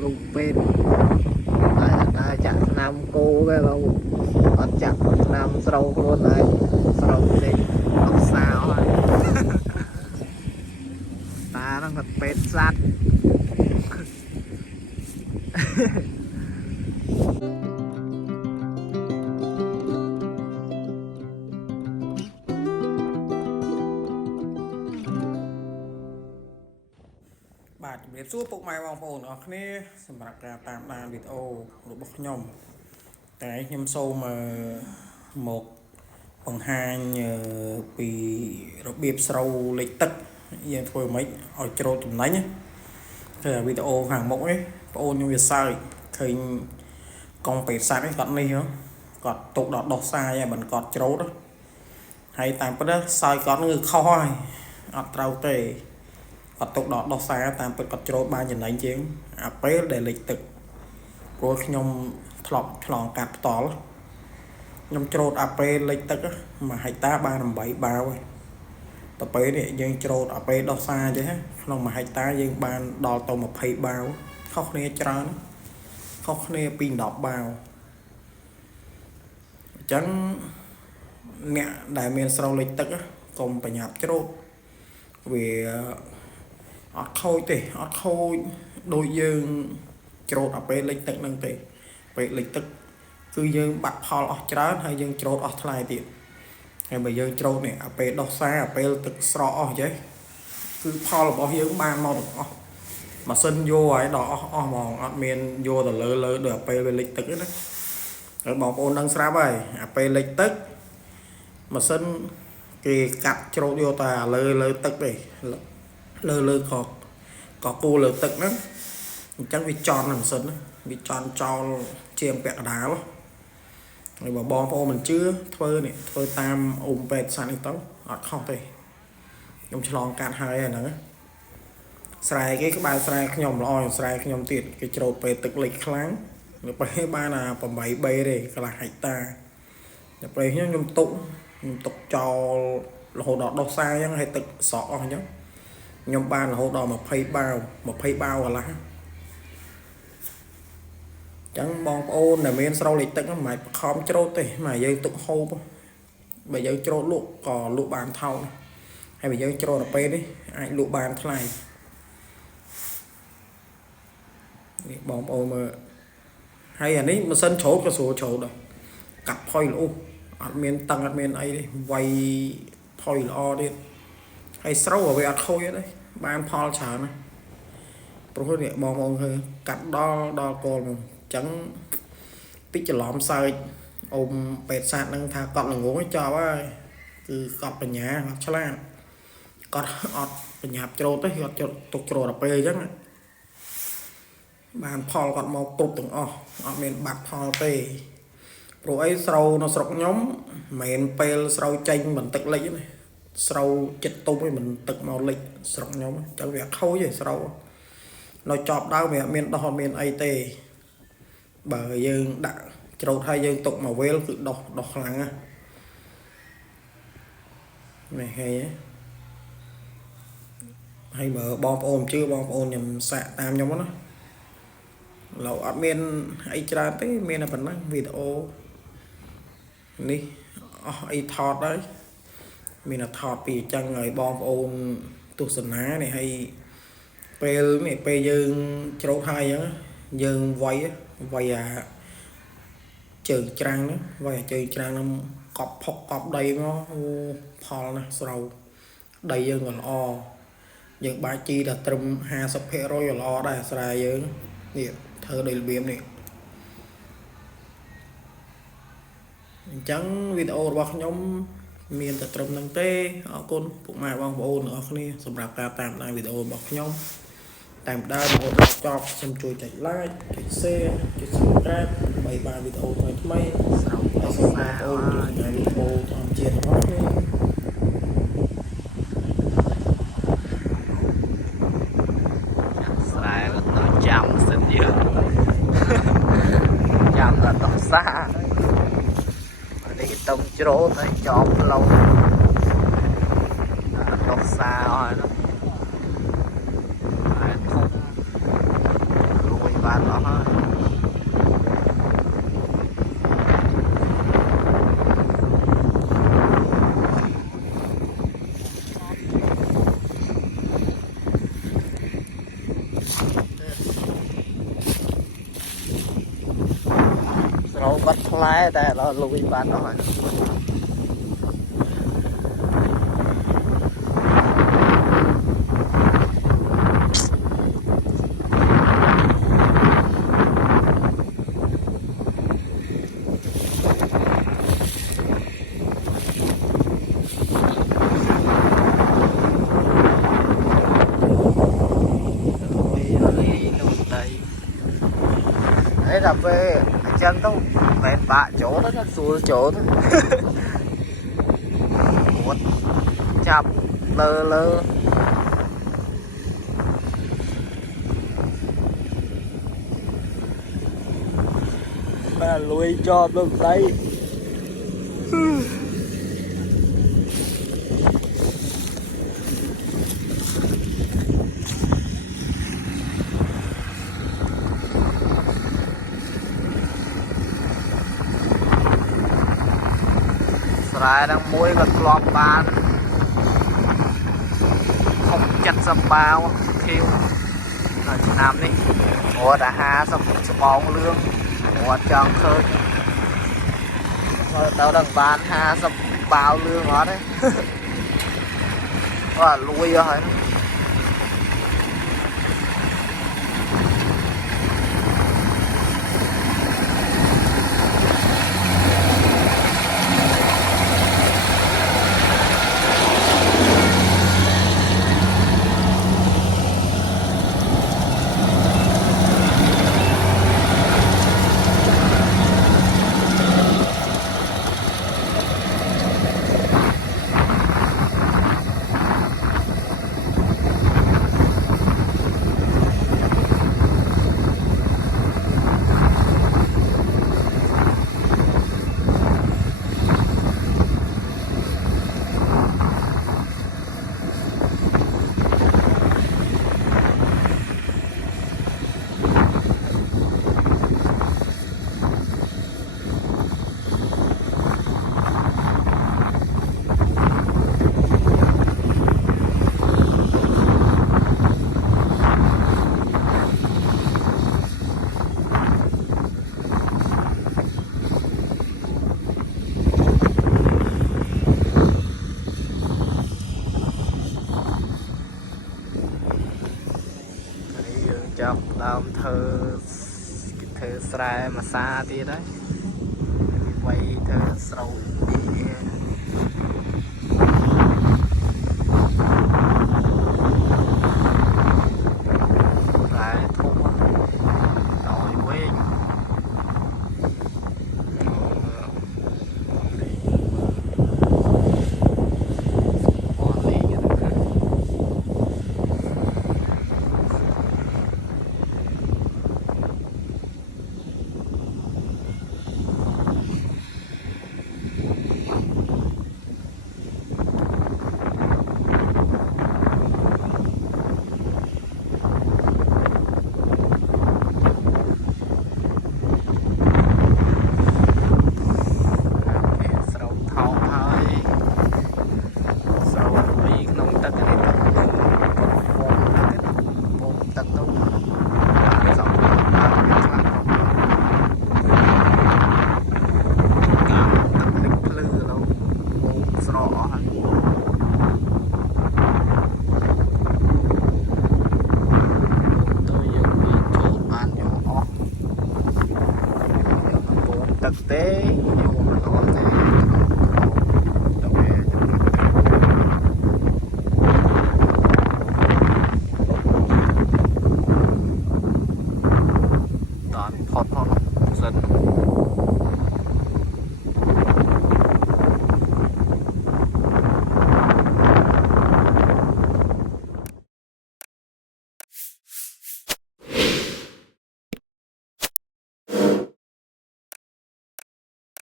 group bên ta chặt nam cô cái đâu bắt chặt nam sâu luôn đấy sâu đi không sao ta đang thật bết sátបាទជំរាបសួរពុកម៉ែបងប្អូនអរគ្នាសម្រាប់ការតាមដានវីដេអូរបស់ខ្ញុំតែខ្ញុំសូមមកបង្ហាញពីរបៀបស្រូវលិចទឹកយើងធ្វើម៉េចឲ្យច្រូតចំណេញគឺវីដេអូខាងមុខនេះបងប្អូនខ្ញុំវាសើចឃើញកងពេទ្យសាស្ត្រគាត់នេះគាត់ទុកដល់ដោះសាយហើយមិនគាត់ច្រូតហើយតាមពិតសើចគាត់នឹងគឺខុសហើយអត់ត្រូវទេគាត់ទុកដល់ដោះសារតាមពិតគាត់ច្រូតបានចំណេញជាងអាពេលដែលលិចទឹកព្រោះខ្ញុំធ្លាប់ឆ្លងកាត់ផ្ទាល់ខ្ញុំច្រូតអាពេលលិចទឹក1ហិកតាបាន8បាវហើយទៅពេលនេះយើងច្រូតអាពេលដោះសារអញ្ចឹងក្នុង1ហិកតាយើងបានដល់ទៅ20បាវខុសគ្នាច្រើនខុសគ្នាពី10បាវអញ្ចឹងអ្នកដែលមានស្រូវលិចទឹកកុំប្រញាប់ច្រូតវាអត់ខូចទេអត់ខូចដូចយើងច្រូតអាពេលលិចទឹកហ្នឹងទេពេលលិចទឹកគឺយើងបាត់ផលអស់ច្រើនហើយយើងច្រូតអស់ថ្លៃទៀតហើយបើយើងច្រូតនេះអាពេលដោះសារអាពេលទឹកស្រកអស់ចេះគឺផលរបស់យើងបានមកទាំងអស់ម៉ាស៊ីនយកហើយដល់អស់ហ្មងអត់មានយកទៅលើដូចអាពេលវាលិចទឹកទេណាហើយបងប្អូនដឹងស្រាប់ហើយអាពេលលិចទឹកម៉ាស៊ីនគេកាត់ច្រូតយកតែលើទឹកទេលើក៏គូលើទឹកហ្នឹងអញ្ចឹងវាចន់ម៉ាស៊ីនវាចន់ចោលជាងពាក់កណ្ដាលហើយបើបងប្អូនមិនជឿធ្វើតាមអ៊ុំពេទ្យសាស្ត្រនេះទៅអត់ខុសទេខ្ញុំឆ្លងកាត់ហើយហ្នឹងស្រែគេក្បែរស្រែខ្ញុំល្អជាងស្រែខ្ញុំទៀតគេច្រូតពេលទឹកលិចខ្លាំងនៅពេលបាន8បីទេកន្លះហិកតាតែពេលខ្ញុំទុកចោលរហូតដល់ដោះសារអញ្ចឹងហើយទឹកស្រកអស់អញ្ចឹងខ្ញុំបានរហូតដល់20បាវកន្លះអញ្ចឹងបងប្អូនដែលមានស្រូវលិចទឹកមិនបាច់បខំច្រូតទេមកយើងទុកហូបបើយើងច្រូតលក់ក៏លក់បានថោកហើយបើយើងច្រូតទៅពេលនេះអាចលក់បានថ្លៃនេះបងប្អូនមើលហើយអានេះម៉ាស៊ីនច្រូតក៏ស្រួលច្រូតដែរកាត់ផុយល្អអត់មានតឹងអត់មានអីទេវាយផុយល្អទៀតហើយស្រូវវាអត់ខូចទេបានផលច្រើនណាស់ព្រោះនេះបងប្អូនឃើញកាត់ដល់កលមកអញ្ចឹងតិចច្រឡំសើចអ៊ុំពេទ្យសាស្ត្រនឹងថាគាត់ល្ងងចប់ហើយគឺគាត់បញ្ញាគាត់ឆ្លាតគាត់អត់បញ្ញាច្រូតទេគាត់ទុកច្រូតដល់ពេលអញ្ចឹងបានផលគាត់មកគ្រប់ទាំងអស់អត់មានបាត់ផលទេព្រោះអីស្រូវនៅស្រុកខ្ញុំមិនមែនពេលស្រូវចេញបន្ទឹកលិចទេស្រូវចិត្តទុំឯងមិនទឹកមកលិចស្រុកខ្ញុំចឹងវាខូចឯងស្រូវនៅចប់ដើមវាអត់មានដោះអត់មានអីទេបើយើងដាក់ច្រូតហើយយើងទុកមកវេលគឺដោះខ្លាំងណានេះហើយបើបងប្អូនជឿបងប្អូនខ្ញុំសាកតាមខ្ញុំណាเราអត់មានអីច្រើនទេមានតែប៉ុណ្ណឹងវីដេអូនេះអស់អីថតហើយមានតែថតពីអញ្ចឹងឲ្យបងប្អូនទស្សនានេះហើយពេលយើងច្រូតហើយអញ្ចឹងយើងវាយអាជើងច្រាំងហ្នឹងវាយអាជើងច្រាំងហ្នឹងកប់ផុកកប់ដីមកផលណាស្រូវដីយើងក៏ល្អយើងបាច់ជីដល់ត្រឹម 50% ក៏ល្អដែរស្រែយើងនេះធ្វើដោយរបៀបនេះអញ្ចឹងវីដេអូរបស់ខ្ញុំមានតែត្រឹមហ្នឹងទេអរគុណពុកម៉ែបងប្អូនទាំងអស់គ្នាសម្រាប់ការតាមដានវីដេអូរបស់ខ្ញុំតាមដានរហូតដល់ចប់សូមជួយចុច like ចុច share ចុច subscribe ដើម្បីបានវីដេអូថ្មីស្រោបដោះសារអូនជួយញ៉ាំវីដេអូធម្មជាតិរបស់ខ្ញុំស្រែទៅចាំសិនយើងចាំដល់ដោះសារនេះតុងច្រូតហើយចប់ឡូវដោះសារអស់ហើយធំរួយបាន bạn nó thôi rồi bắt lái tại nó lùi bạn nó rồi đấy là về chân đâu bên bạ chỗ đó nó xuống chỗ đó một chập lơ lơ mà lùi cho được đây lại đang muối gần lọp bàn không chặt sập bao kêu ở Việt Nam đi ủa đã ha sập bóng lương ủa chọn khơi rồi tao đang bán ha sập bao lương đó đấy và lui rồi chọc làm thơ thơ sài mà xa tí đấy quay thơ sầu đi